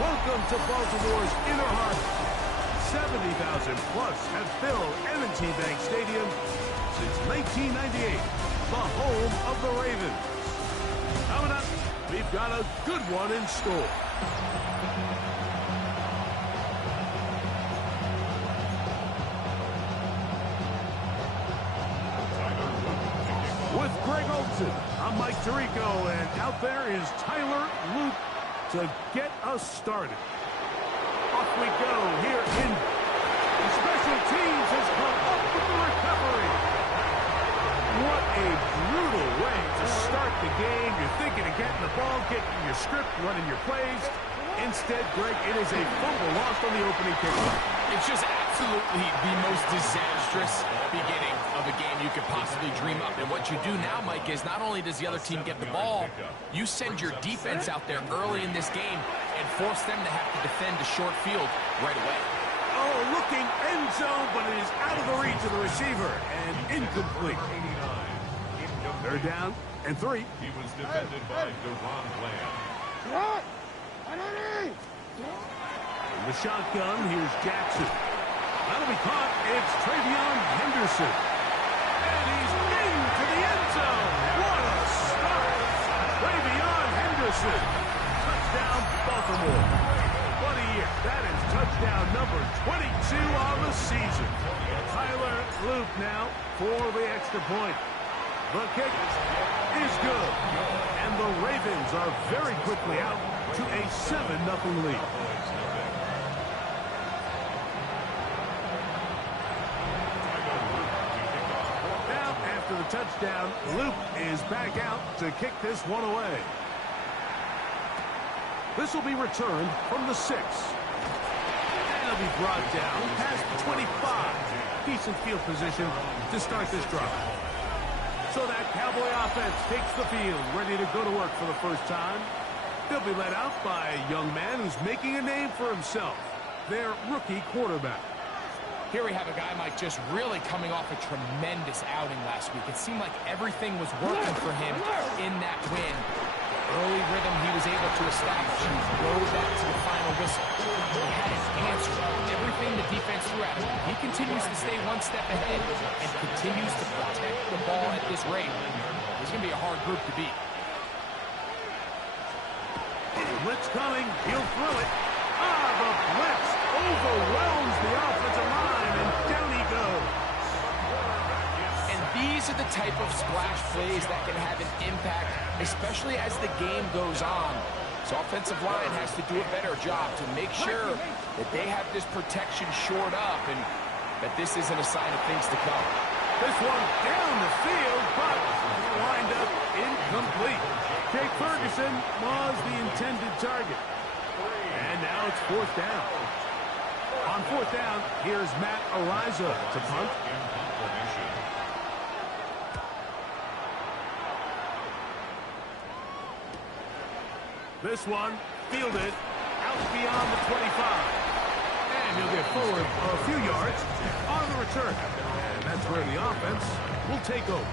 Welcome to Baltimore's inner heart. 70,000 plus have filled M&T Bank Stadium since 1998, the home of the Ravens. Coming up, we've got a good one in store. With Greg Olson, I'm Mike Tirico, and out there is Tyler Luke to get us started. Off we go here in special teams has come up with the recovery. What a brutal way to start the game. You're thinking of getting the ball, getting your script, running your plays. Instead, Greg, it is a fumble lost on the opening kickoff. It's just absolutely the most disastrous beginning of a game you could possibly dream up. And what you do now, Mike, is not only does the other team get the ball, you send your defense out there early in this game and force them to have to defend the short field right away. Oh, looking end zone, but it is out of the reach of the receiver and incomplete. Third down and 3. He was defended by DeRon Bland. In the shotgun, here's Jackson. That'll be caught. It's Travion Henderson. And he's into the end zone. What a start. Travion Henderson. Touchdown, Baltimore. What a year. That is touchdown number 22 on the season. Tyler Luke now for the extra point. The kick is good. And the Ravens are very quickly out to a 7-0 lead. Now, after the touchdown, Luke is back out to kick this one away. This will be returned from the 6. And it'll be brought down past the 25. Decent field position to start this drive. So that Cowboy offense takes the field, ready to go to work for the first time. They'll be led out by a young man who's making a name for himself, their rookie quarterback. Here we have a guy, Mike, just really coming off a tremendous outing last week. It seemed like everything was working for him in that win. Early rhythm he was able to establish. He rode that to the final whistle. He had his answer. Everything the defense threw at him. He continues to stay one step ahead and continues to protect the ball at this rate. It's going to be a hard group to beat. Blitz coming. He'll throw it. The blitz overwhelms the offensive line, and down he goes. And these are the type of splash plays that can have an impact, especially as the game goes on. So offensive line has to do a better job to make sure that they have this protection shored up and that this isn't a sign of things to come. This one down the field, but wind up incomplete. Jake Ferguson was the intended target. And now it's 4th down. On 4th down, here's Matt Ariza to punt. This one fielded out beyond the 25. And he'll get forward a few yards on the return. And that's where the offense will take over.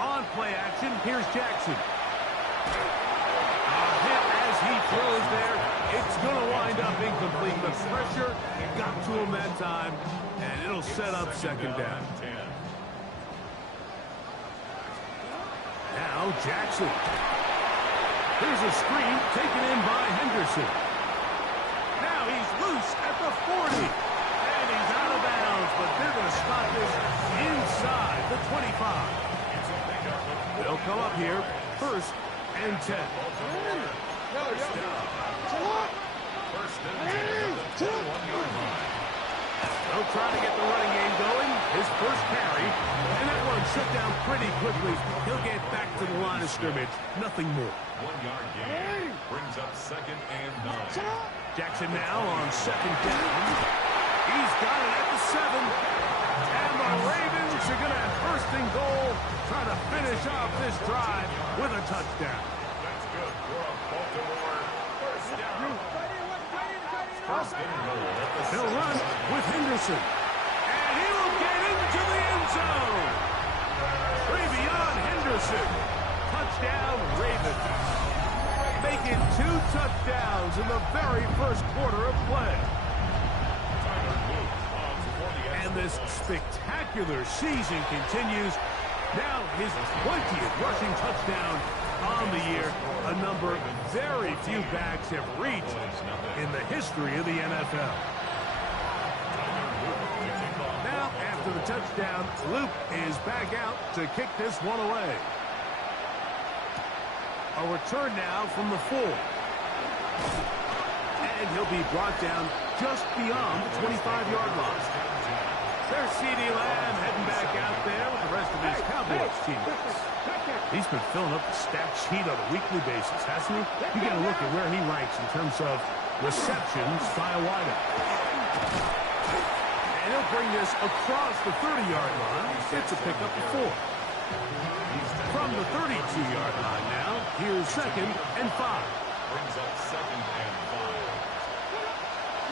On play action, here's Jackson. A hit as he throws there. It's going to wind up incomplete. The pressure got to him that time, and it'll set up 2nd down. Now Jackson. Here's a screen taken in by Henderson. Now he's loose at the 40. And he's out of bounds, but they're going to stop this inside the 25. They'll come up here, 1st and 10. They'll try to get the running game going. His first carry, and that one shut down pretty quickly. He'll get back to the line of scrimmage. Nothing more. 1-yard gain brings up 2nd and 9. Jackson now on 2nd down. He's got it at the 7. And the Ravens are going to have 1st and goal, try to finish off this drive with a touchdown. Baltimore, first down. They'll run with Henderson. And he will get into the end zone. Travion Henderson. Touchdown, Ravens. Making 2 touchdowns in the very first quarter of play. And this spectacular season continues. Now his 20th rushing touchdown on the year, a number very few backs have reached in the history of the NFL. Now, after the touchdown, Luke is back out to kick this one away. A return now from the 4. And he'll be brought down just beyond the 25-yard line. There's C.D. Lamb heading back out there with the rest of his Cowboys teammates. He's been filling up the stat sheet on a weekly basis, hasn't he? You get a look at where he ranks in terms of receptions by a wideout. And he'll bring this across the 30-yard line. It's a pickup of 4. From the 32-yard line now, here's 2nd and 5. Brings up 2nd and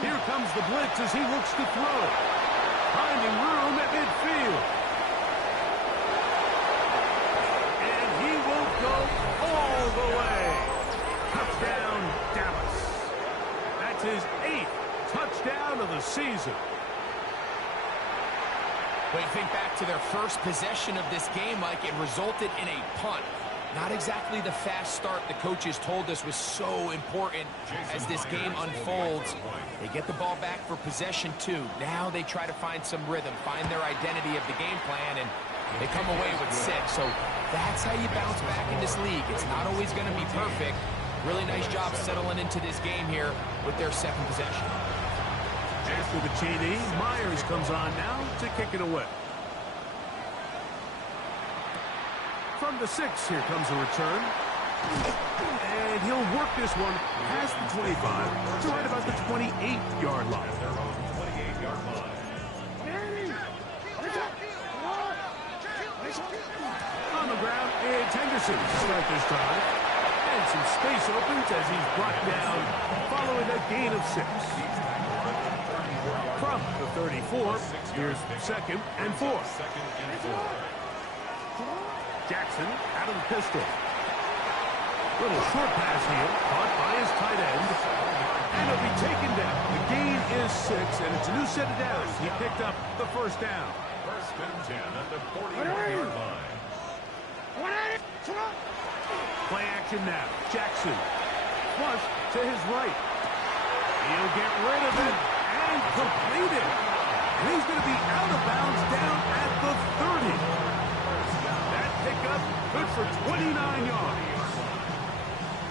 5. Here comes the blitz as he looks to throw. Finding room at midfield. And he will go all the way. Touchdown, Dallas. That's his 8th touchdown of the season. When you think back to their first possession of this game, Mike, it resulted in a punt. Not exactly the fast start the coaches told us was so important as this game unfolds. They get the ball back for possession 2. Now they try to find some rhythm, find their identity of the game plan, and they come away with 6. So that's how you bounce back in this league. It's not always going to be perfect. Really nice job settling into this game here with their 2nd possession. After the TD, Myers comes on now to kick it away. From the 6, here comes a return. And he'll work this one past the 25 to right about the 28-yard line. On the ground, it's Henderson to start this drive. And some space opens as he's brought down following a gain of 6. From the 34, here's 2nd and 4. Jackson out of the pistol. Little short pass here, caught by his tight end. And he'll be taken down. The gain is 6, and it's a new set of downs. He picked up the first down. 1st and 10 at the 41-yard line. Play action now. Jackson. Flush to his right. He'll get rid of it and complete it. And he's going to be out of bounds down at the 30. Pickup, good for 29 yards.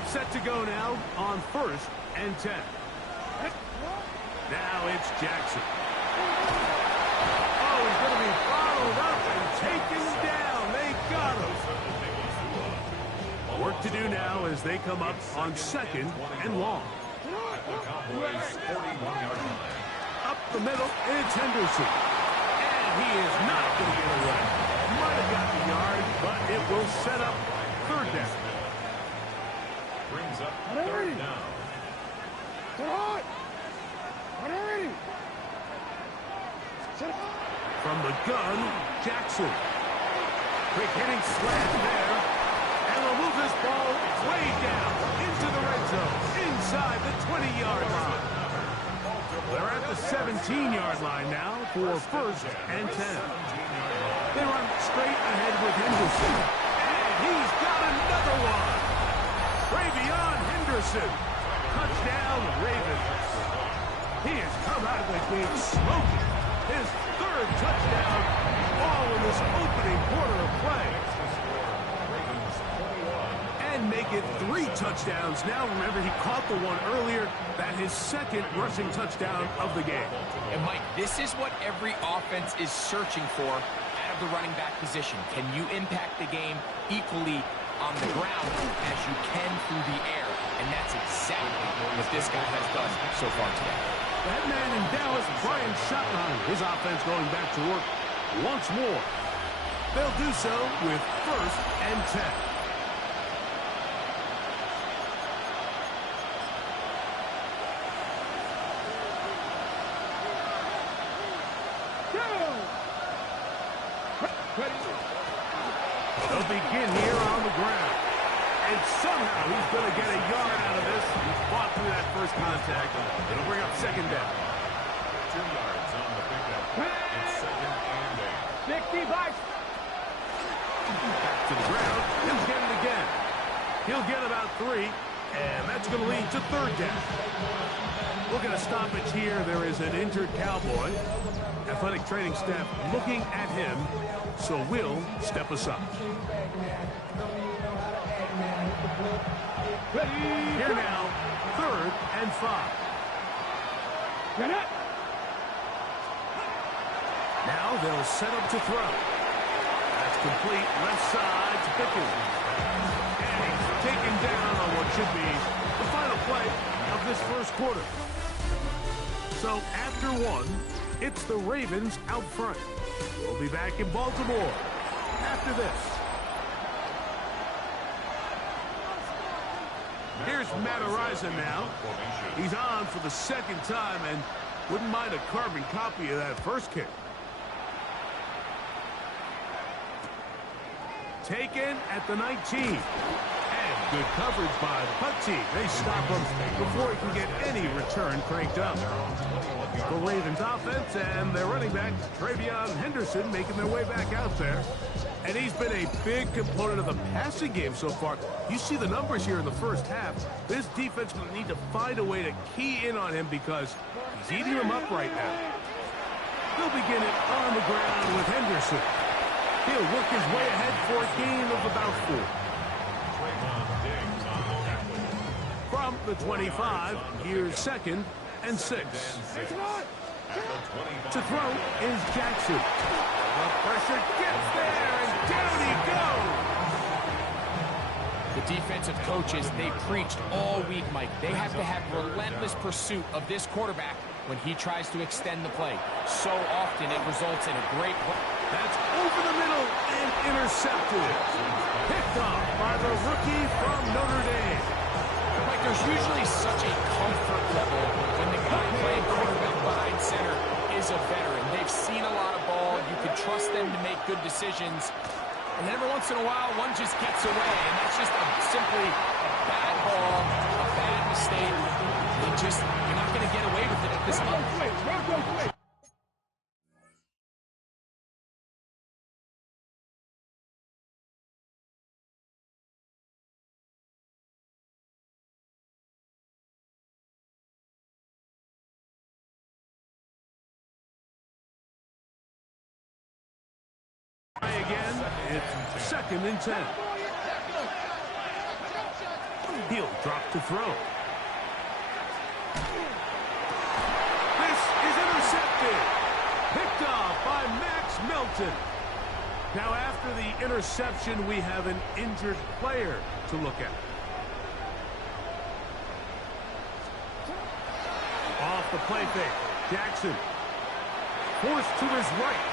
Set to go now on 1st and 10. Now it's Jackson. Oh, he's going to be followed up and taken down. They got him. Work to do now as they come up on 2nd and long. Up the middle, it's Henderson. And he is not going to get away. Might have got the yard, but it will set up 3rd down. Brings up 3rd down. From the gun, Jackson. Quick hitting slant there. And will move this ball way down into the red zone, inside the 20-yard line. They're at the 17-yard line now for 1st and 10. They run straight ahead with Henderson. And he's got another one. Travion Henderson. Touchdown, Ravens. He has come out of the gate smoking. His 3rd touchdown, all in this opening quarter of play. And make it 3 touchdowns now. Remember, he caught the one earlier. That his 2nd rushing touchdown of the game. And, Mike, this is what every offense is searching for out of the running back position. Can you impact the game equally on the ground as you can through the air? And that's exactly what this guy has done so far today. That man in Dallas, Brian Schottenheimer, his offense going back to work once more. They'll do so with 1st and 10. They'll begin here on the ground. And somehow he's going to get a yard out of this. He fought through that first contact. It'll bring up second down. 2 yards on the pickup. It's second and 8. 60 bucks. Back to the ground. He'll get it again. He'll get about 3. And that's going to lead to third down. Looking at a stoppage here. There is an injured Cowboy. Athletic training staff looking at him. So we'll step aside. Here now, 3rd and 5. Now they'll set up to throw. That's complete. Left side to Pickens. And he's taken down on what should be the final play of this first quarter. So after 1, it's the Ravens out front. We'll be back in Baltimore after this. Here's Matt Araiza now. He's on for the second time and wouldn't mind a carbon copy of that first kick. Taken at the 19. And good coverage by the punt team. They stop him before he can get any return cranked up. The Ravens offense and their running back, Travion Henderson, making their way back out there. And he's been a big component of the passing game so far. You see the numbers here in the first half. This defense will need to find a way to key in on him because he's eating them up right now. They'll begin it on the ground with Henderson. He'll work his way ahead for a gain of about 4. From the 25, here's 2nd and 6. To throw is Jackson. The pressure gets there, and down he goes. The defensive coaches, they preached all week, Mike. They have to have relentless pursuit of this quarterback when he tries to extend the play. So often it results in a great play. That's over the middle and intercepted. Picked off by the rookie from Notre Dame. Like, there's usually such a comfort level when the guy playing quarterback behind center is a veteran. They've seen a lot of ball. You can trust them to make good decisions. And then every once in a while, one just gets away. And that's just simply a bad ball, a bad mistake. You're not going to get away with it at this level. Again, it's 2nd and 10. He'll drop to throw. This is intercepted. Picked off by Max Melton. Now after the interception, we have an injured player to look at. Off the play fake. Jackson. Forced to his right.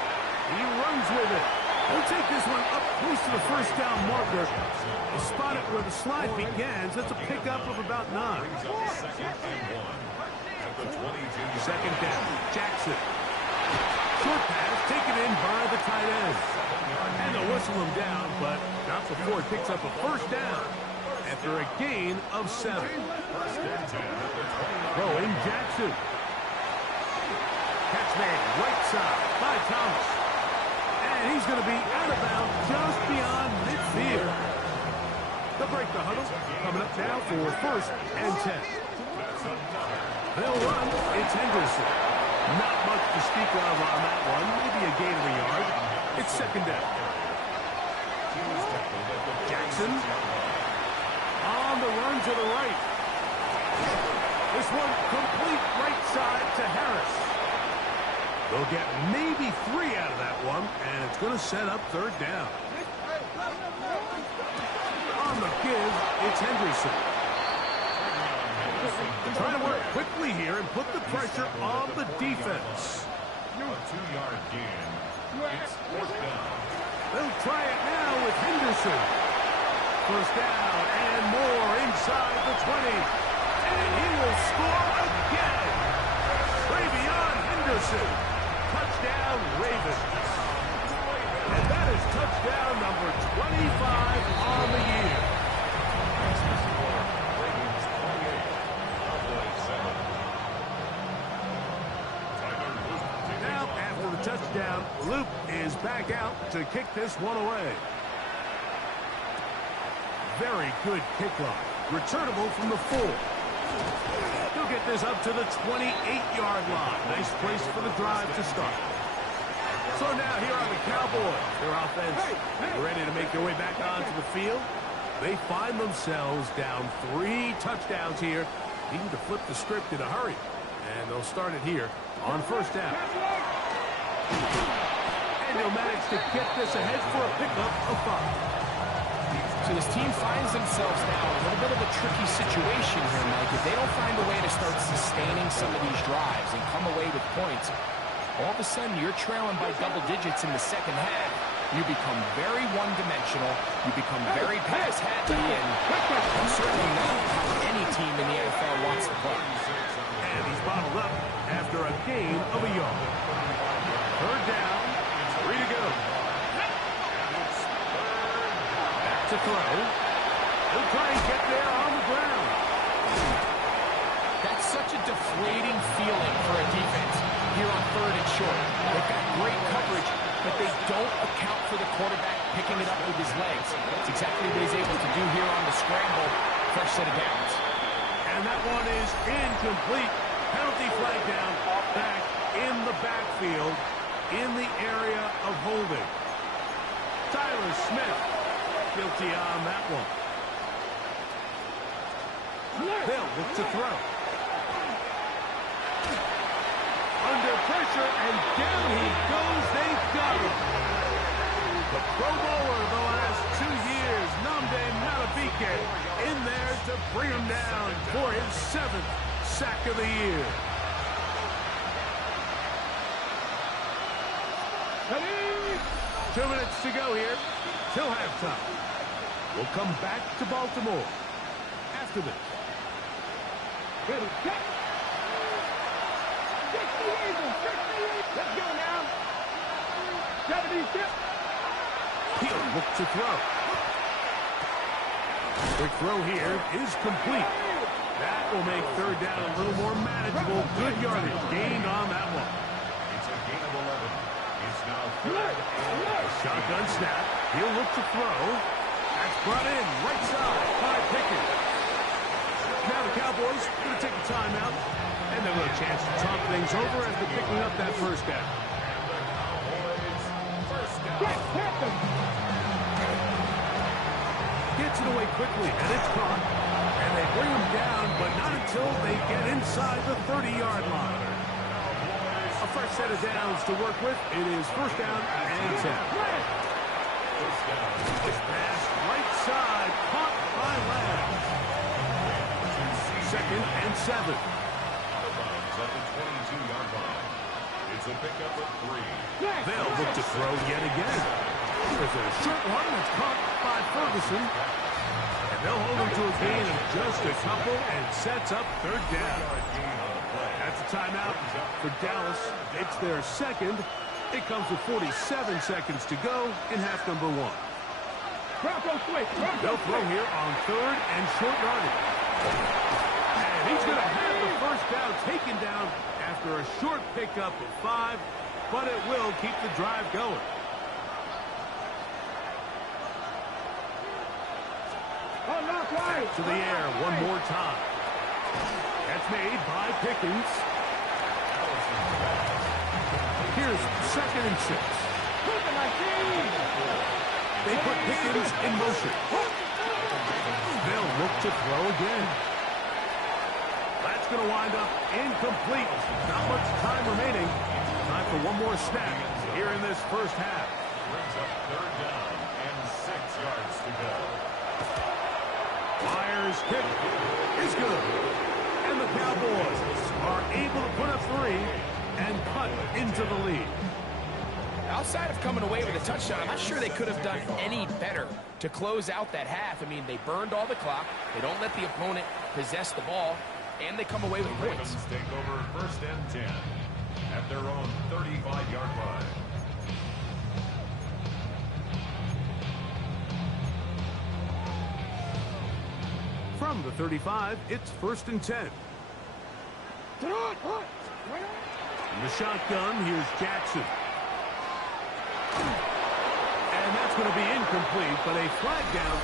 He runs with it. He'll take this one up close to the first down marker. He spotted where the slide begins. That's a pickup of about 9. Second down. Jackson. Short pass taken in by the tight end. And they'll whistle him down, but not before he picks up a first down after a gain of 7. Throwing Jackson. Catch made right side by Thomas. And he's going to be out of bounds just beyond midfield. They'll break the huddle. Coming up now for 1st and 10. They'll run. It's Henderson. Not much to speak of on that one. Maybe a gain of a yard. It's 2nd down. Jackson on the run to the right. This one complete right side to Harris. They'll get maybe 3 out of that one, and it's going to set up 3rd down. On the give, it's Henderson. Trying to work quickly here and put the pressure on the defense. A 2-yard gain. It's 4th down. They'll try it now with Henderson. First down and more inside the 20. And he will score again. Travion Henderson. Touchdown, Ravens. And that is touchdown number 25 on the year. Now, after the touchdown, Luke is back out to kick this one away. Very good kickoff. Returnable from the 4. He'll get this up to the 28-yard line. Nice place for the drive to start. So now here are the Cowboys. Their offense ready to make their way back onto the field. They find themselves down 3 touchdowns here, needing to flip the script in a hurry. And they'll start it here on first down. And they'll manage to get this ahead for a pickup of 5. So this team finds themselves now in a little bit of a tricky situation here, Mike. If they don't find a way to start sustaining some of these drives and come away with points, all of a sudden you're trailing by double digits in the second half. You become very one-dimensional. You become very pass-happy, and certainly not how any team in the NFL wants to play. And he's bottled up after a gain of a yard. Third down, 3 to go. To throw. He'll try and get there on the ground. That's such a deflating feeling for a defense here on 3rd and short. They've got great coverage, but they don't account for the quarterback picking it up with his legs. It's exactly what he's able to do here on the scramble. Fresh set of downs. And that one is incomplete. Penalty flag down, back in the backfield, in the area of holding. Tyler Smith guilty on that one. They'll look to throw. Under pressure, and down he goes. They've got him. The Pro Bowler the last 2 years, Nnamdi Madubuike, in there to bring him down for his 7th sack of the year. 2 minutes to go here till halftime. We'll come back to Baltimore after this. Ready, set. Let's go now. 76. He'll look to throw. Quick throw here is complete. That will make third down a little more manageable. Good yardage gained on that one. It's a gain of 11. It's now 3rd and Shotgun snap. He'll look to throw. That's brought in right side by Pickens. Now the Cowboys going to take a timeout, and they'll have a chance to talk things over as they're picking up that first down. Gets it away quickly, and it's caught. And they bring him down, but not until they get inside the 30-yard line. A fresh set of downs to work with. It is first down and 10. This pass right side, caught by Lamb. 2nd and 7. Out of bounds at the 22-yard line. It's a pickup of 3. They'll look to throw yet again. There's a short one that's caught by Ferguson. And they'll hold him to a gain of just a couple and sets up third down. That's a timeout for Dallas. It's their 2nd. It comes with 47 seconds to go in half number 1. They'll throw here on 3rd and short yardage. And he's going to have the first down taken down after a short pickup of 5, but it will keep the drive going. To the air one more time. That's made by Pickens. Here's 2nd and 6. They put Pickens in motion. They'll look to throw again. That's going to wind up incomplete. Not much time remaining. Time for one more snap here in this first half. Brings up 3rd down and 6 yards to go. Myers' kick is good. And the Cowboys are able to put up 3 and cut into the lead. Outside of coming away with a touchdown, I'm not sure they could have done any better to close out that half. I mean, they burned all the clock. They don't let the opponent possess the ball, and they come away with The points. Ravens take over 1st and 10 at their own 35-yard line. From the 35, it's 1st and 10. In the shotgun, here's Jackson. And that's going to be incomplete, but a flag down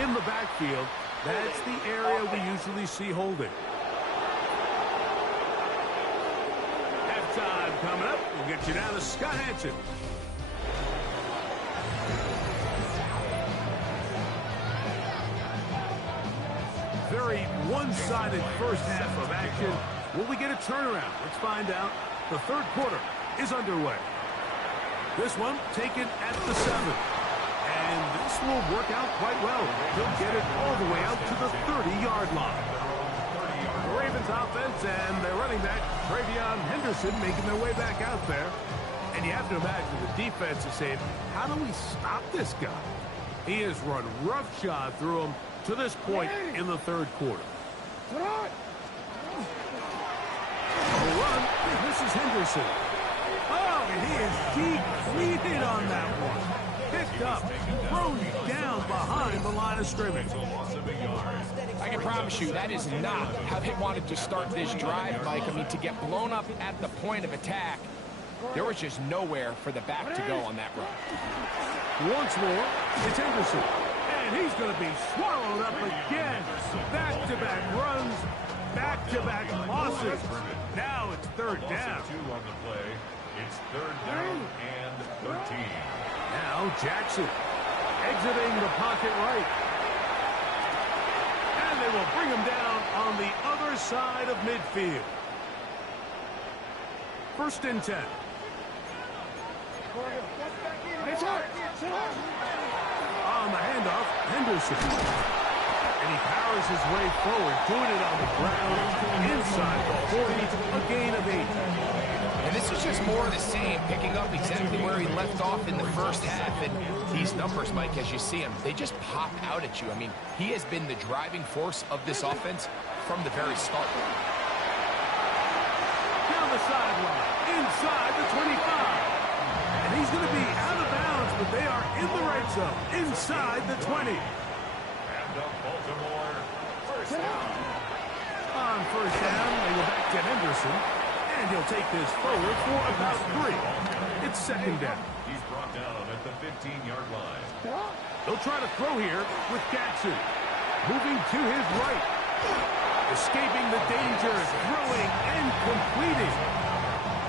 in the backfield. That's the area we usually see holding. Halftime coming up. We'll get you down to Scott Hansen. Very one-sided first half of action. Will we get a turnaround? Let's find out. The third quarter is underway. This one taken at the 7. And this will work out quite well. He'll get it all the way out to the 30-yard line. The Ravens offense and their running back, Travion Henderson, making their way back out there. And you have to imagine the defense is saying, how do we stop this guy? He has run roughshod through him to this point in the third quarter. The run, this is Henderson. Oh, and he is depleted on that one. Picked up, thrown down behind the line of scrimmage. I can promise you that is not how they wanted to start this drive, Mike. I mean, to get blown up at the point of attack, there was just nowhere for the back to go on that run. Once more, it's Henderson. And he's going to be swallowed up again. Back-to-back runs, back-to-back losses. Now it's third down. On the play. It's third down and 13. Now Jackson exiting the pocket right. And they will bring him down on the other side of midfield. 1st and 10. On the handoff, Henderson. And he powers his way forward, doing it on the ground, inside the 40, a gain of 8. And this is just more of the same, picking up exactly where he left off in the first half. And these numbers, Mike, as you see them, they just pop out at you. I mean, he has been the driving force of this offense from the very start. Down the sideline, inside the 25. And he's going to be out of bounds, but they are in the red zone, inside the 20. And up Baltimore, first down. On first down, they go back to Henderson, and he'll take this forward for about 3. It's 2nd down. He's brought down at the 15-yard line. They'll try to throw here with Jackson. Moving to his right. Escaping the danger, throwing and completing.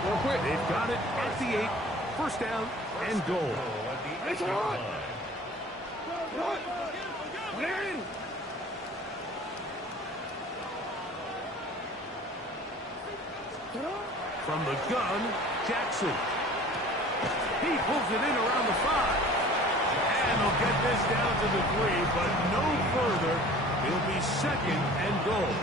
Real quick, they've got it at the 8. First down and goal. At the 8-yard line. From the gun, Jackson. He pulls it in around the 5. And they'll get this down to the 3, but no further. It'll be 2nd and goal.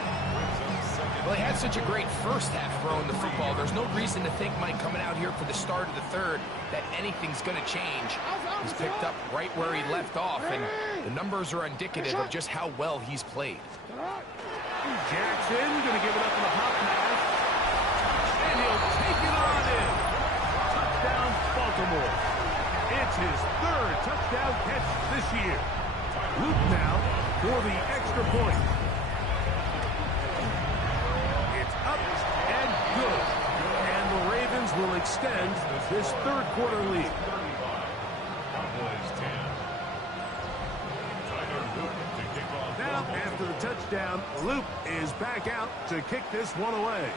Well, he had such a great first half throwing the football. There's no reason to think, Mike, coming out here for the start of the third, that anything's going to change. He's picked up right where he left off, and the numbers are indicative of just how well he's played. Jackson going to give it up in the hot pass. And he'll take it on in. Touchdown, Baltimore. It's his 3rd touchdown catch this year. Luke now for the extra point. It's up and good. And the Ravens will extend this third quarter lead. Cowboys 10. Tyler Luke to kick off. Now, after the touchdown, Luke is back out to kick this one away.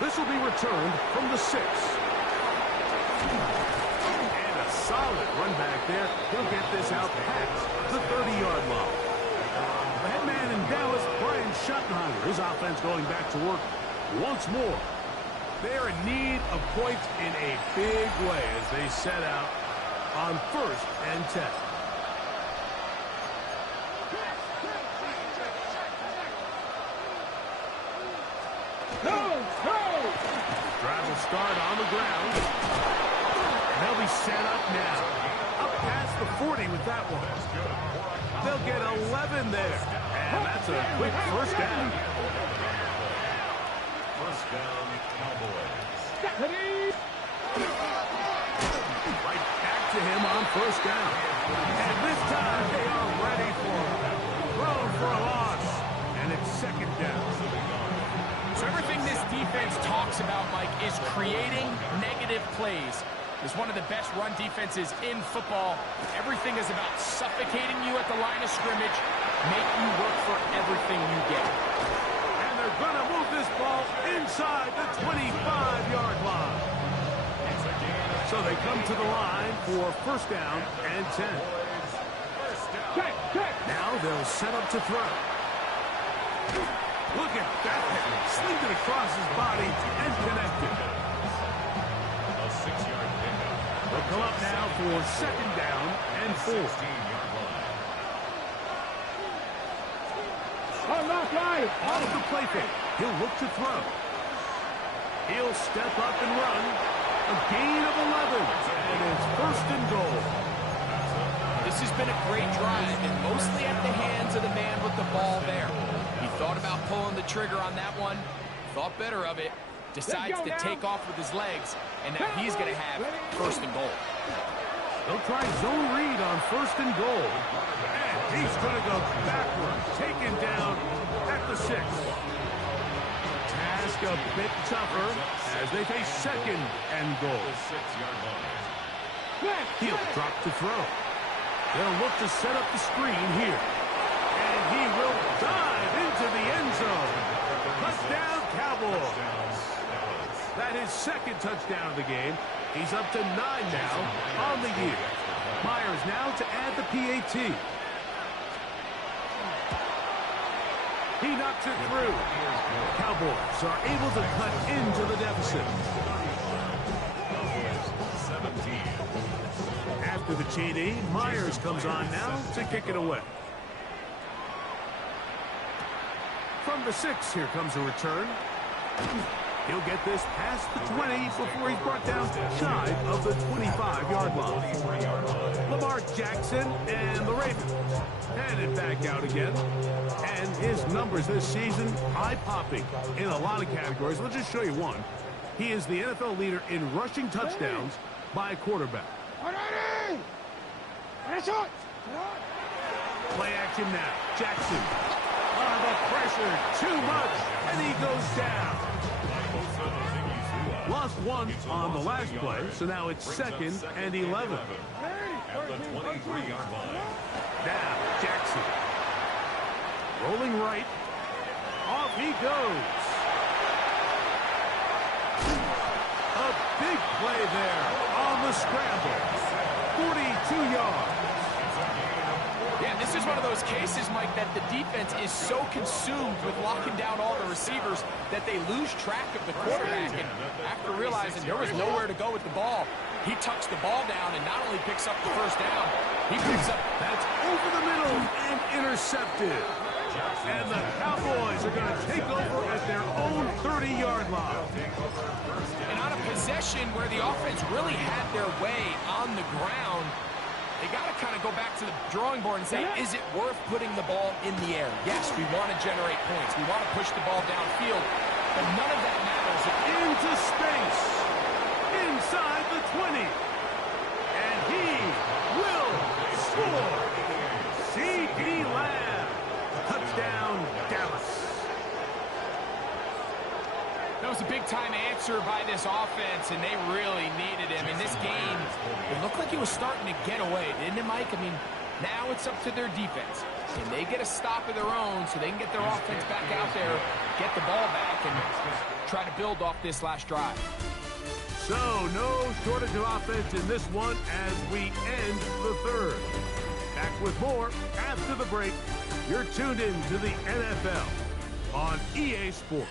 This will be returned from the 6. And a solid run back there. He'll get this out past the 30-yard line. The head man in Dallas, Brian Schottenheimer, his offense going back to work once more. They're in need of points in a big way as they set out on 1st and 10. Drive will start on the ground. And they'll be set up now. Up past the 40 with that one. They'll get 11 there. And that's a quick first down. First down, Cowboys. Right back to him on first down. And this time they are ready for him. defense talks about, Mike, is creating negative plays. It's one of the best run defenses in football. Everything is about suffocating you at the line of scrimmage, make you work for everything you get. And they're going to move this ball inside the 25-yard line. So they come to the line for first down and 10. Now they'll set up to throw. Look at that. Slinged it across his body and connected. A 6-yard pickup. They'll come up now for second down and 4. 16-yard line. Off the play fake. He'll look to throw. He'll step up and run. A gain of 11. And it's first and goal. This has been a great drive, and mostly at the hands of the man with the ball there. He thought about pulling the trigger on that one, thought better of it, decides to take off with his legs, and now he's going to have first and goal. They'll try zone read on first and goal. And he's going to go backwards, taken down at the 6. Task a bit tougher as they face second and goal. 6-yard line. He'll drop to throw. They'll look to set up the screen here. And he will dive into the end zone. Touchdown, Cowboys. That is second touchdown of the game. He's up to 9 now on the year. Myers now to add the PAT. He knocks it through. Cowboys are able to cut into the deficit. 17. After the TD, Myers comes on now to kick it away. From the 6, here comes a return. He'll get this past the 20 before he's brought down shy of the 25-yard line. Lamar Jackson and the Ravens headed back out again. And his numbers this season, eye-popping in a lot of categories. Let's just show you one. He is the NFL leader in rushing touchdowns by a quarterback. Play action now. Jackson. The pressure, too much, and he goes down. Lost one on the last play, so now it's second and 11. At the 23-yard line. Now, Jackson. Rolling right. Off he goes. A big play there on the scramble. 42 yards. Yeah, this is one of those cases, Mike, that the defense is so consumed with locking down all the receivers that they lose track of the quarterback. And after realizing there was nowhere to go with the ball, he tucks the ball down and not only picks up the first down, he picks up... That's over the middle and intercepted. And the Cowboys are going to take over at their own 30-yard line. And on a possession where the offense really had their way on the ground, they got to kind of go back to the drawing board and say, is it worth putting the ball in the air? Yes, we want to generate points. We want to push the ball downfield, but none of that matters. Into space. Inside the 20. And he will score. C.D. Lamb. Touchdown, Dallas. That was a big-time answer by this offense, and they really needed him. In this game, it looked like he was starting to get away, didn't it, Mike? I mean, now it's up to their defense. Can they get a stop of their own so they can get their offense back out there, get the ball back, and try to build off this last drive? So, no shortage of offense in this one as we end the third. Back with more after the break. You're tuned in to the NFL on EA Sports.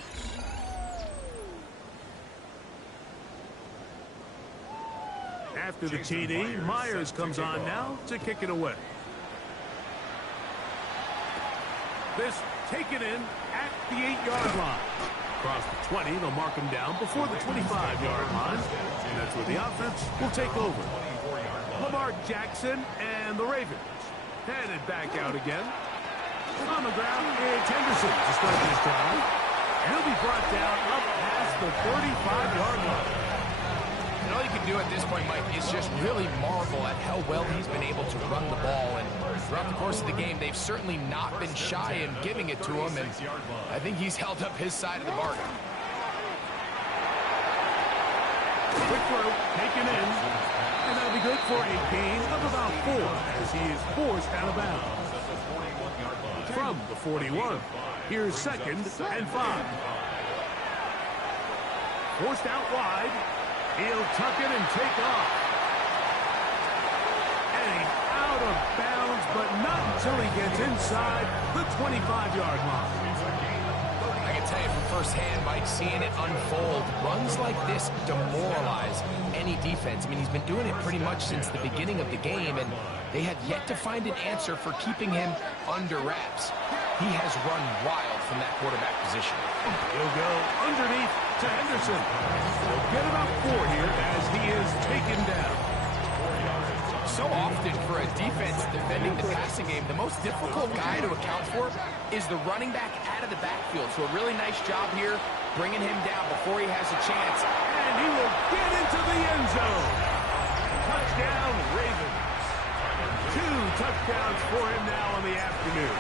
After the TD, Myers comes on now to kick it away. This taken in at the 8-yard line. Across the 20, they'll mark him down before the 25-yard line. And that's where the offense will take over. Lamar Jackson and the Ravens headed back out again. On the ground, it's Henderson to start this drive. And he'll be brought down up past the 35-yard line. And all you can do at this point, Mike, is just really marvel at how well he's been able to run the ball. And throughout the course of the game, they've certainly not been shy in giving it to him. And I think he's held up his side of the bargain. Quick throw, taken in. And that'll be good for a gain of about 4 as he is forced out of bounds. From the 41, here's 2nd and 5. Forced out wide. He'll tuck it and take off. And he's out of bounds, but not until he gets inside the 25-yard line. I can tell you from firsthand, Mike, seeing it unfold, runs like this demoralize any defense. I mean, he's been doing it pretty much since the beginning of the game, and they have yet to find an answer for keeping him under wraps. He has run wild from that quarterback position. He'll go underneath to Henderson. He'll get about 4 here as he is taken down. So often for a defense defending the passing game, the most difficult guy to account for is the running back out of the backfield. So a really nice job here bringing him down before he has a chance. And he will get into the end zone. Touchdown, Ravens. 2 touchdowns for him now on the afternoon.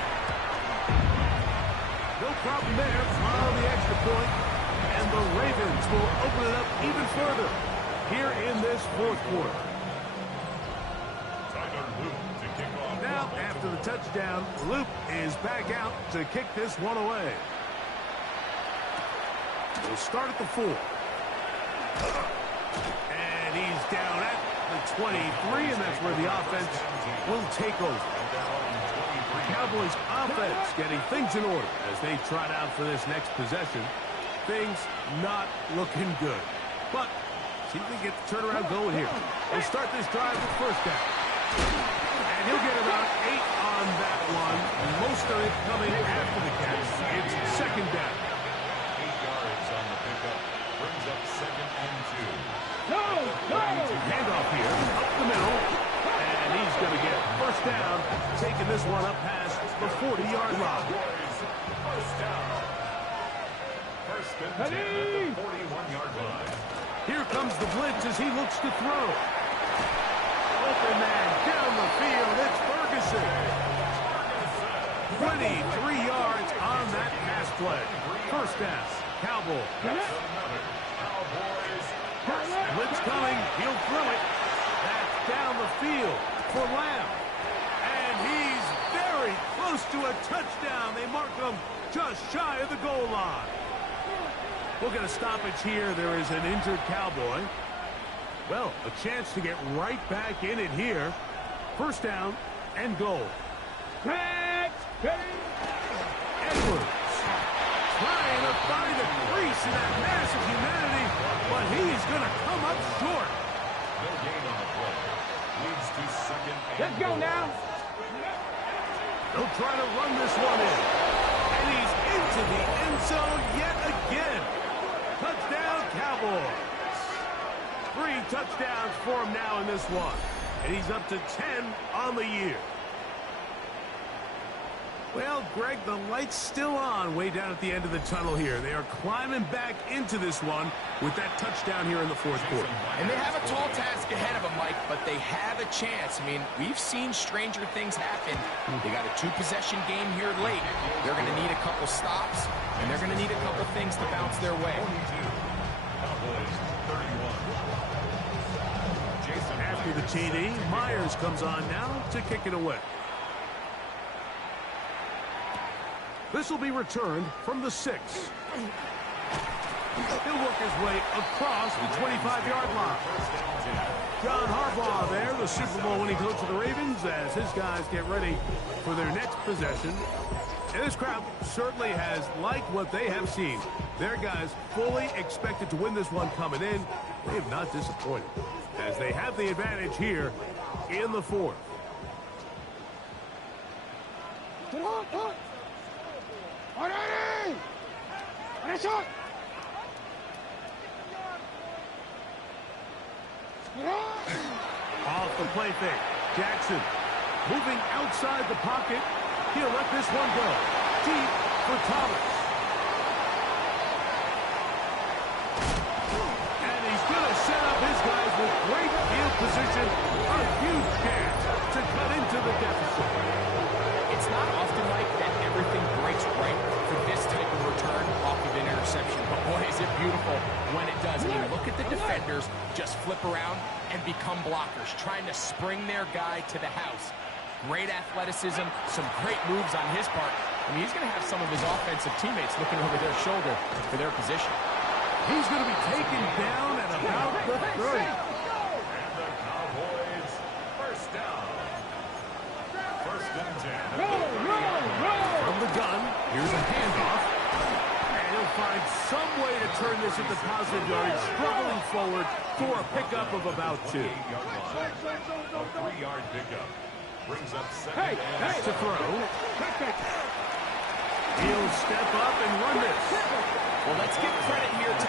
No problem there on the extra point. And the Ravens will open it up even further here in this 4th quarter. Now, after the touchdown, Luke is back out to kick this one away. We'll start at the 4. And he's down at the 23, and that's where the offense will take over. The Cowboys offense getting things in order as they trot out for this next possession. Things not looking good. But see if they get the turnaround going here. They start this drive with 1st down. And he'll get about 8 on that one. Most of it coming after the catch. It's 2nd down. 8 yards on the pickup. Brings up 2nd and 2. No! Handoff here, up the middle. And he's going to get 1st down, taking this one up past the 40-yard line. 1st down. 1st and 10 at the 41-yard line. Here comes the blitz as he looks to throw. Open man down the field. It's Ferguson. 23 yards on that pass play. 1st down. Cowboys. Blitz coming. He'll throw it. That's down the field for Lamb. And he's very close to a touchdown. They mark him just shy of the goal line. We'll get a stoppage here. There is an injured Cowboy. Well, a chance to get right back in it here. 1st down and goal. Edwards trying to find a crease in that mass of humanity, but he's going to come up short. No gain on the play. Leads to 2nd and Let's go now. They'll try to run this one in. And he's into the end zone yet again. Touchdown, Cowboys. 3 touchdowns for him now in this one. And he's up to 10 on the year. Well, Greg, the light's still on way down at the end of the tunnel here. They are climbing back into this one with that touchdown here in the 4th quarter. And they have a tall task ahead of them, Mike, but they have a chance. I mean, we've seen stranger things happen. They got a 2-possession game here late. They're going to need a couple stops, and they're going to need a couple things to bounce their way. Cowboys 31. After the TD, Myers comes on now to kick it away. This will be returned from the 6. He'll work his way across the 25-yard line. John Harbaugh there, the Super Bowl winning coach of the Ravens, as his guys get ready for their next possession. And this crowd certainly has liked what they have seen. Their guys fully expected to win this one coming in. They have not disappointed, as they have the advantage here in the 4th. Off the play fake. Jackson moving outside the pocket. He'll let this one go. Deep for Thomas. And he's going to set up his guys with great field position. A huge chance to cut into the deficit. It's not often, Mike, that everything breaks right for this type of return off of an interception. But boy, is it beautiful when it does. I mean, look at the defenders just flip around and become blockers, trying to spring their guy to the house. Great athleticism, some great moves on his part. I mean, he's going to have some of his offensive teammates looking over their shoulder for their position. He's going to be taken down at about the 30. And the Cowboys first down. First and 10. From the gun, here's a handoff. And he'll find some way to turn this into positive yards, struggling forward for a pickup of about 2. 8-yard line. A 3-yard pickup. Brings up second and To throw. He'll step up and run this. Well, let's give credit here to...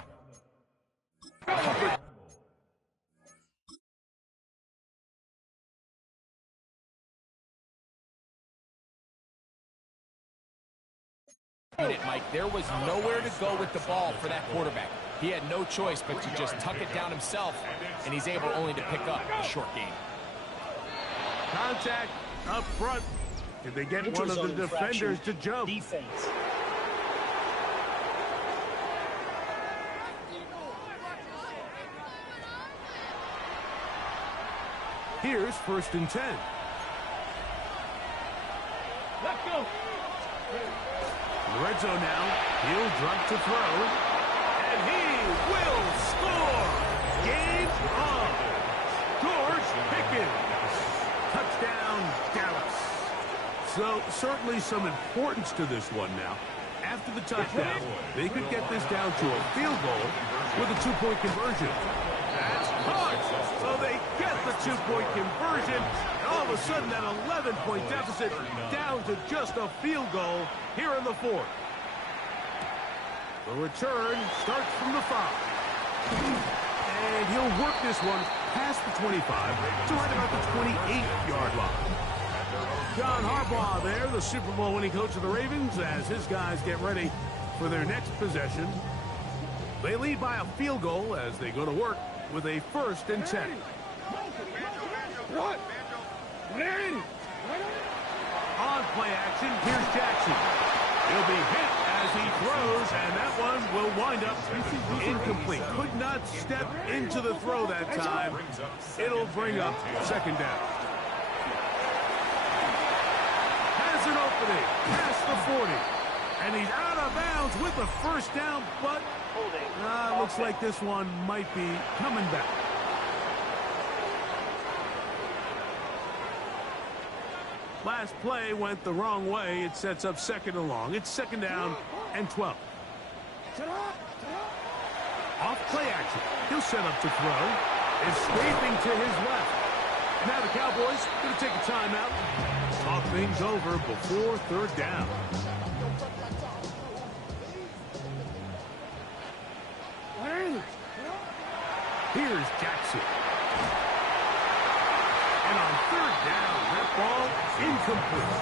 Mike, there was nowhere to go with the ball for that quarterback. He had no choice but to just tuck it down himself, and he's able only to pick up a short gain. Contact up front. Did they get one of the defenders to jump? Defense. Here's first and 10. Let's go. The red zone now. He'll drop to throw. And he will score. Game on. George Pickens. Touchdown, Dallas. So certainly some importance to this one now. After the touchdown, they could get this down to a field goal with a 2-point conversion. That's hard. So they get the 2-point conversion. And all of a sudden, that 11-point deficit down to just a field goal here in the 4th. The return starts from the 5. And he'll work this one past the 25 to right about the 28-yard line. John Harbaugh there, the Super Bowl winning coach of the Ravens, as his guys get ready for their next possession. They lead by a field goal as they go to work with a first and 10. What? On play action, here's Jackson. He'll be hit as he throws, and that one will wind up incomplete. Could not step into the throw that time. It'll bring up second down. Has an opening past the 40. And he's out of bounds with the first down, but looks like this one might be coming back. Last play went the wrong way. It sets up second and long. It's second down and 12. Off play action. He'll set up to throw. It's scraping to his left. And now the Cowboys going to take a timeout. Talk things over before third down. Here's Jackson. And on third down, that ball incomplete.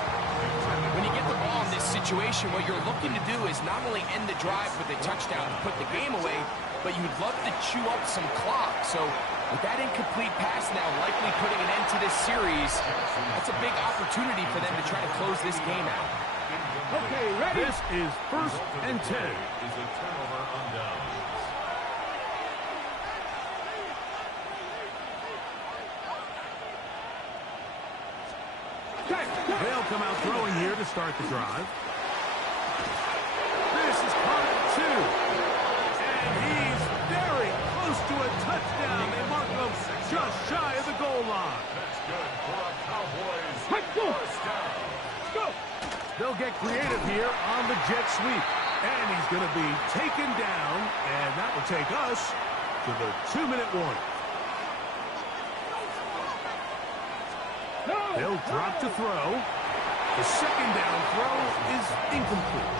When you get the ball in this situation, what you're looking to do is not only end the drive with a touchdown to put the game away, but you'd love to chew up some clock. So with that incomplete pass now likely putting an end to this series, that's a big opportunity for them to try to close this game out. Okay, ready? This is first and 10. is a turnover on downs. They'll come out throwing here to start the drive. This is caught at 2. And he's very close to a touchdown. They mark him just shy of the goal line. That's good for a Cowboys Let's go. first down. Let's go. They'll get creative here on the jet sweep. And he's going to be taken down. And that will take us to the 2-minute warning. They'll drop to throw. The second down throw is incomplete.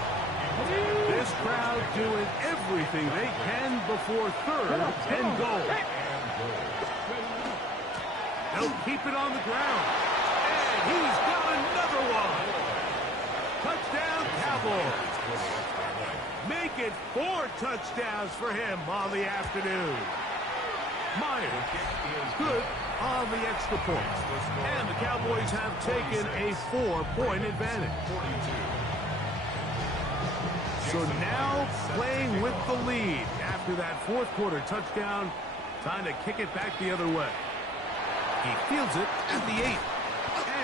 This crowd doing everything they can before third and goal. They'll keep it on the ground. And he's got another one. Touchdown, Cowboys. Make it 4 touchdowns for him on the afternoon. Myers, good on the extra point. And the Cowboys have taken a 4-point advantage. So now playing with the lead after after that fourth quarter touchdown. Time to kick it back the other way. He fields it at the 8.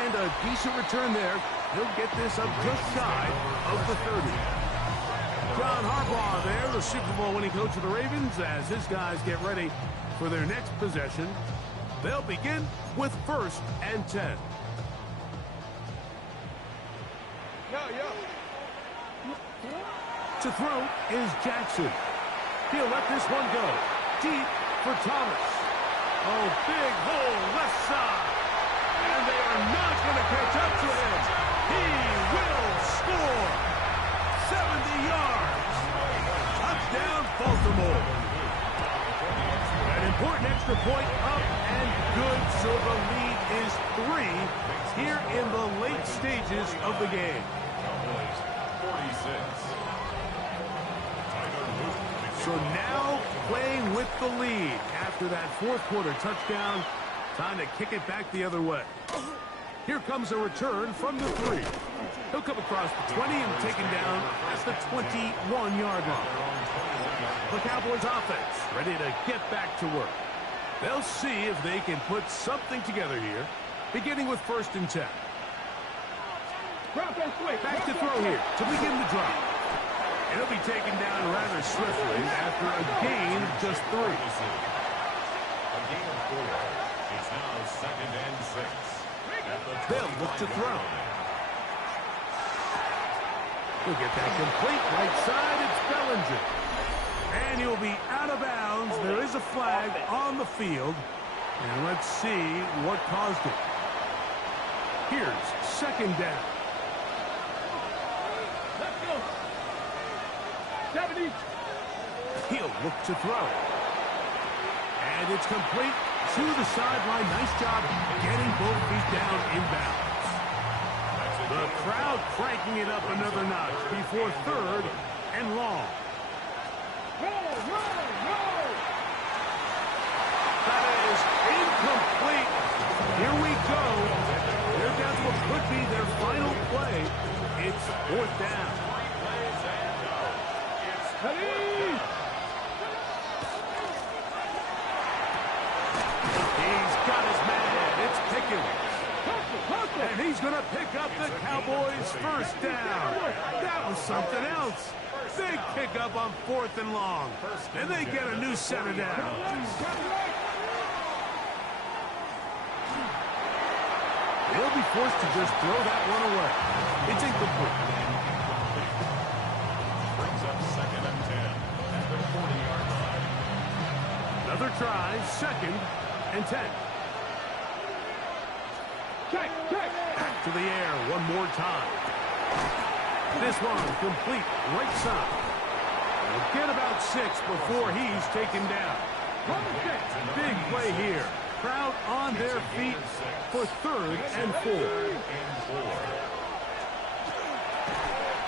And a decent return there. He'll get this up just shy of the 30. John Harbaugh there, the Super Bowl winning coach of the Ravens, as his guys get ready for their next possession. They'll begin with 1st and 10. To throw is Jackson. He'll let this one go. Deep for Thomas. Oh, big hole left side. And they are not going to catch up to him. He will score. 70 yards. Touchdown, Baltimore. An important extra point up and good, so the lead is 3 here in the late stages of the game. 46. So now playing with the lead after that fourth quarter touchdown. Time to kick it back the other way. Here comes a return from the 3. He'll come across the 20 and taken down at the 21-yard line. The Cowboys offense ready to get back to work. They'll see if they can put something together here, beginning with 1st and 10. Back to throw here to begin the drive. He'll be taken down rather swiftly after a gain of just 3. A gain of 4. It's now 2nd and 6. They'll look to throw. He'll get that complete right side. It's Bellinger. And he'll be out of bounds. There is a flag on the field. And let's see what caused it. Here's 2nd down. He'll look to throw. And it's complete to the sideline. Nice job getting both feet down inbounds. The crowd cranking it up another notch before 3rd and long. That is incomplete. Here we go. They're down to what could be their final play. It's 4th down. He's got his man. It's Pickens. And he's going to pick up the Cowboys' 1st down. That was something else. Big pickup on 4th and long. And they get a new set of downs. They'll be forced to just throw that one away. It's incomplete. Brings up 2nd and 10 at the 40-yard line. Another try, 2nd and 10. Back to the air one more time. This one complete right side. They'll get about 6 before he's taken down. Big play here. Crowd on their feet for 3rd and 4.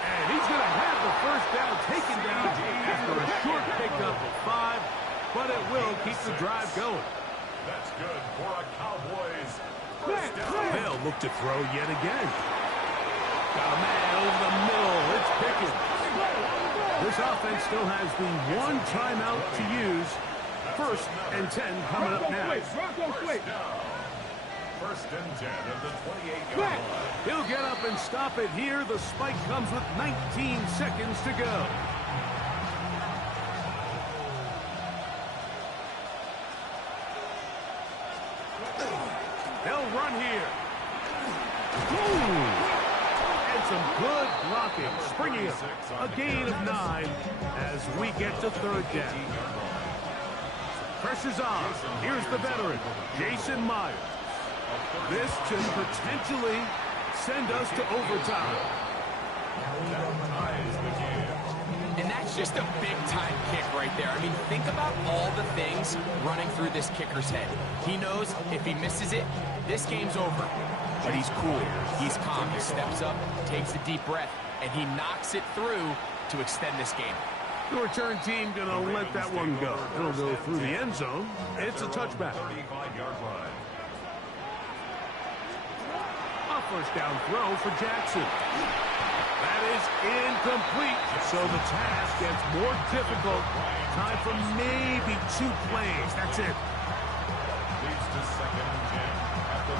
And he's going to have the 1st down taken down after a short pickup of 5, but it will keep the drive going. That's good for a Cowboys 1st down. They'll look to throw yet again. Got a man over the middle. It's Pickens. This offense still has the 1 timeout to use. 1st and 10 coming up now. 1st and 10 at the 28-yard line. He'll get up and stop it here. The spike comes with 19 seconds to go. They'll run here. Boom! And some good blocking. Springing up. A gain of 9 as we get to 3rd down. Pressure's on. Here's the veteran, Jason Myers. This to potentially send us to overtime. And that's just a big-time kick right there. I mean, think about all the things running through this kicker's head. He knows if he misses it, this game's over. But he's cool. He's calm. He steps up, takes a deep breath, and he knocks it through to extend this game. The return team going to let that one go. It'll go through the end zone. It's a touchback. 35-yard line. A 1st down throw for Jackson. That is incomplete. So the task gets more difficult. Time for maybe 2 plays. That's it. Leads to second and 10 at the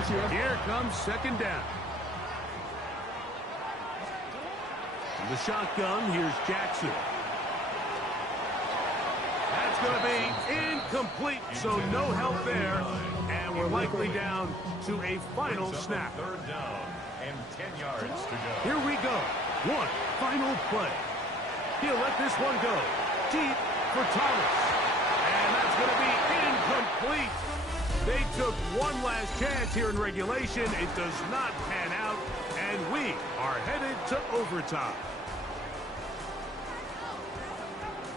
35. Here comes second down. In the shotgun, here's Jackson. That's going to be incomplete, so no help there. And we're likely down to a final snap. Third down and 10 yards to go. Here we go. One final play. He'll let this one go. Deep for Thomas. And that's going to be incomplete. They took one last chance here in regulation. It does not pan out. And we are headed to overtime.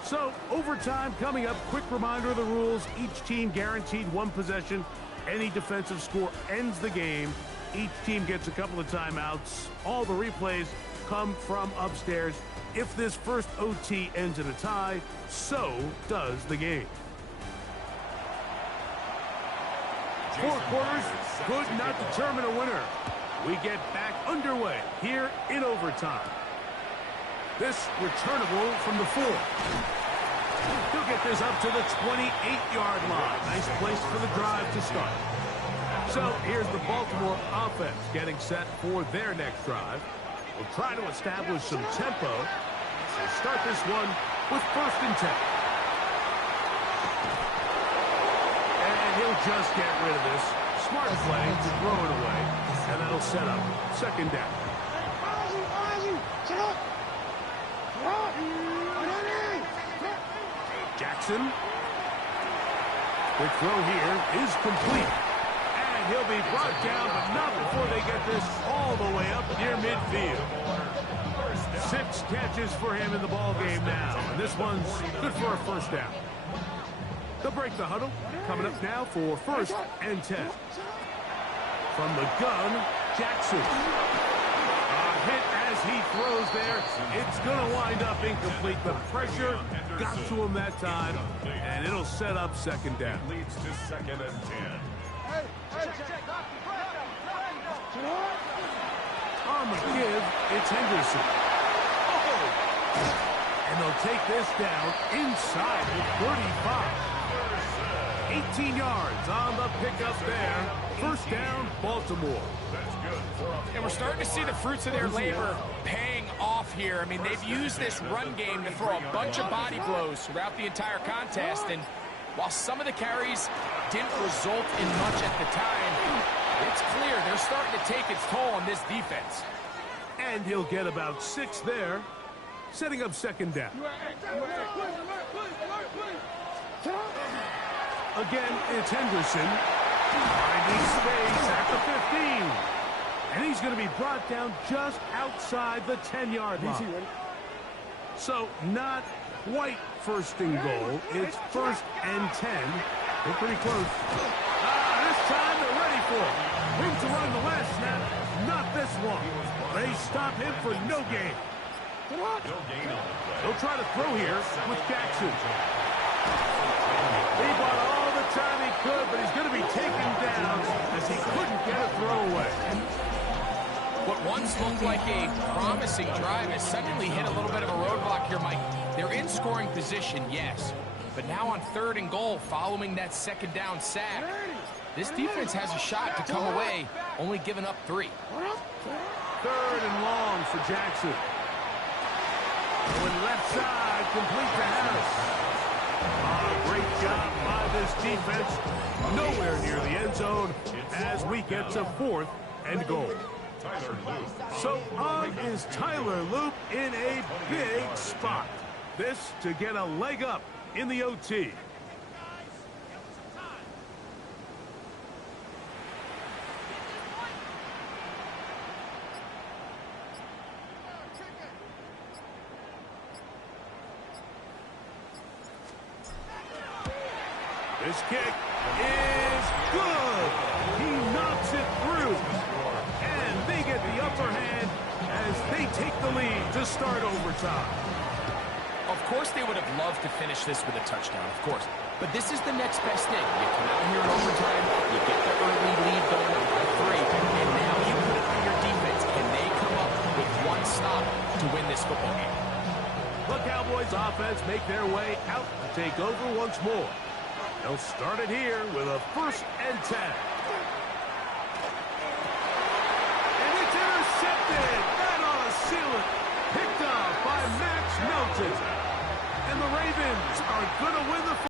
So, overtime coming up. Quick reminder of the rules. Each team guaranteed 1 possession. Any defensive score ends the game. Each team gets a couple of timeouts. All the replays come from upstairs. If this first OT ends in a tie, so does the game. 4 quarters, could not determine a winner. We get back underway here in overtime. This returnable from the 4. He'll get this up to the 28-yard line. Nice place for the drive to start. So here's the Baltimore offense getting set for their next drive. We'll try to establish some tempo. So start this one with 1st and 10. And he'll just get rid of this. Smart play to throw it away. And that'll set up second down. Jackson. Quick throw here is complete. And he'll be brought down, but not before they get this all the way up near midfield. 6 catches for him in the ball game now. And this one's good for a 1st down. They'll break the huddle. Coming up now for 1st and 10. From the gun, Jackson. Hit as he throws there. It's going to wind up incomplete. The pressure got to him that time, and it'll set up second down. Leads to second and 10. On the give, it's Henderson. And they'll take this down inside the 35. 18 yards on the pickup there. 1st down, Baltimore. That's good for a... And we're starting to see the fruits of their labor paying off here. I mean, they've used this run game to throw a bunch of body blows throughout the entire contest. And while some of the carries didn't result in much at the time, it's clear they're starting to take its toll on this defense. And he'll get about 6 there, setting up second down. Again, it's Henderson. Finding space at the 15. And he's going to be brought down just outside the 10-yard line. So not quite 1st and goal. It's 1st and 10. They're pretty close. This time they're ready for it. Room to run the last snap. Not this one. They stop him for no gain. They'll try to throw here with Jackson. He bought all the time he could, but he's going to be taken down as he couldn't get a throw away. What once looked like a promising drive has suddenly hit a little bit of a roadblock here, Mike. They're in scoring position, yes. But now on 3rd and goal, following that second down sack, this defense has a shot to come away, only giving up 3. 3rd and long for Jackson. Going left side, complete to Harris. Great job by this defense. Nowhere near the end zone as we get to 4th and goal. So on is Tyler Loop in a big spot. This to get a leg up in the OT. This kick is good. He knocks it through. And they get the upper hand as they take the lead to start overtime. Of course they would have loved to finish this with a touchdown, of course. But this is the next best thing. You come out here in overtime, you get the early lead going up by 3, and now you put it on your defense. Can they come up with 1 stop Cowboys offense make their way out to take over once more. They'll start it here with a 1st and 10. And it's intercepted. That ought to seal it. Picked up by Max Melton. And the Ravens are going to win the